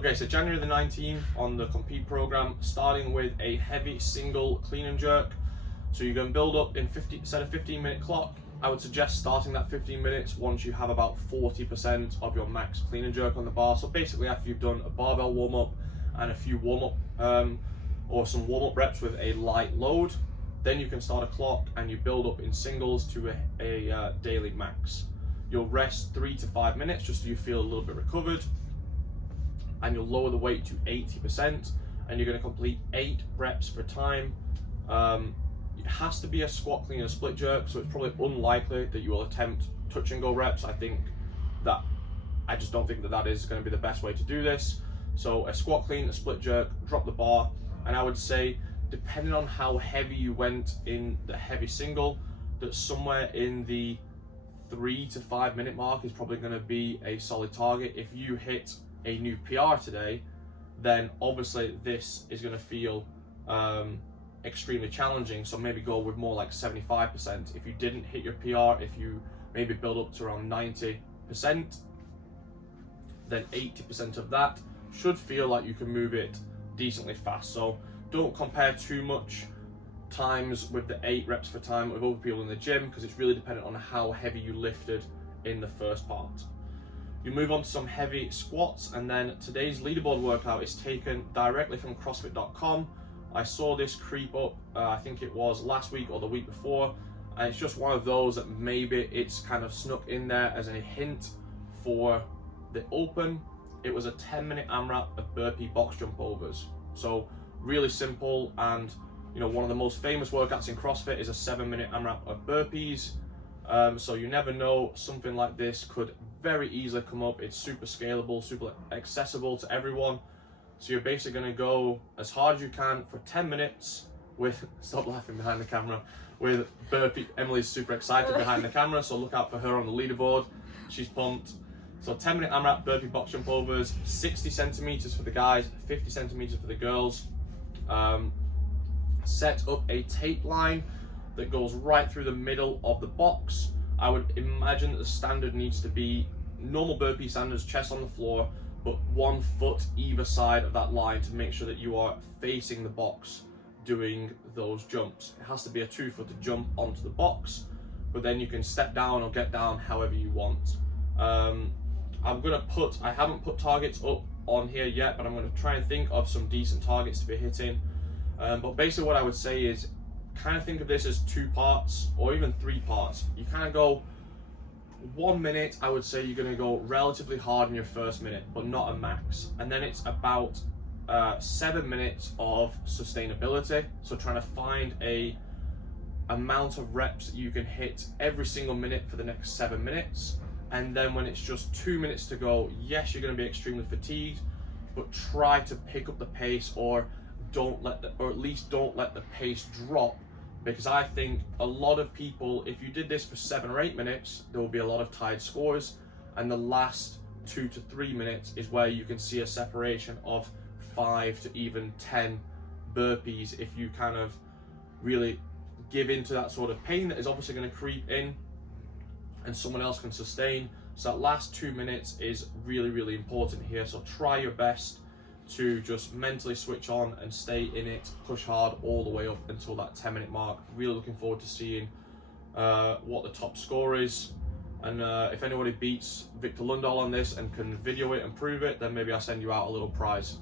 Okay, so January the 19th on the Compete program, starting with a heavy single clean and jerk. So you're going to build up in set a 15-minute clock. I would suggest starting that 15 minutes once you have about 40% of your max clean and jerk on the bar. So basically after you've done a barbell warm up and a few warm up or some warm up reps with a light load, then you can start a clock and you build up in singles to a daily max. You'll rest 3 to 5 minutes just so you feel a little bit recovered, and you'll lower the weight to 80%, and you're going to complete 8 reps for time. It has to be a squat clean and a split jerk, so it's probably unlikely that you will attempt touch and go reps. I just don't think that is going to be the best way to do this. So a squat clean, a split jerk, drop the bar, and I would say, depending on how heavy you went in the heavy single, that somewhere in the 3 to 5 minute mark is probably going to be a solid target. If you hit a new PR today, then obviously this is going to feel extremely challenging, so maybe go with more like 75%. If you didn't hit your PR, if you maybe build up to around 90%, then 80% of that should feel like you can move it decently fast. So don't compare too much times with the 8 reps for time with other people in the gym, because it's really dependent on how heavy you lifted in the first part. You move on to some heavy squats, and then today's leaderboard workout is taken directly from CrossFit.com. I saw this creep up, I think it was last week or the week before, and it's just one of those that maybe it's kind of snuck in there as a hint for the open. It was a 10-minute AMRAP of burpee box jump overs. So really simple, and one of the most famous workouts in CrossFit is a 7-minute AMRAP of burpees. So you never know, something like this could very easily come up. It's super scalable, super accessible to everyone. So you're basically going to go as hard as you can for 10 minutes with, stop laughing behind the camera, with burpee. Emily's super excited behind the camera, so look out for her on the leaderboard. She's pumped. So 10-minute AMRAP burpee box jump overs, 60 centimeters for the guys, 50 centimeters for the girls. Set up a tape line that goes right through the middle of the box. I would imagine that the standard needs to be normal burpee standards, chest on the floor, but 1 foot either side of that line to make sure that you are facing the box doing those jumps. It has to be a 2-footer jump onto the box, but then you can step down or get down however you want. I haven't put targets up on here yet, but I'm going to try and think of some decent targets to be hitting. But basically what I would say is, kind of think of this as 2 parts or even 3 parts. You kind of go 1 minute, I would say you're going to go relatively hard in your first minute, but not a max. And then it's about 7 minutes of sustainability. So trying to find a amount of reps that you can hit every single minute for the next 7 minutes. And then when it's just 2 minutes to go, yes, you're going to be extremely fatigued, but try to pick up the pace, or at least don't let the pace drop, because I think a lot of people, if you did this for 7 or 8 minutes, there will be a lot of tied scores, and the last 2 to 3 minutes is where you can see a separation of 5 to even 10 burpees if you kind of really give into that sort of pain that is obviously going to creep in and someone else can sustain. So that last 2 minutes is really, really important here. So try your best to just mentally switch on and stay in it, push hard all the way up until that 10-minute mark. Really looking forward to seeing what the top score is. And if anybody beats Victor Lundahl on this and can video it and prove it, then maybe I'll send you out a little prize.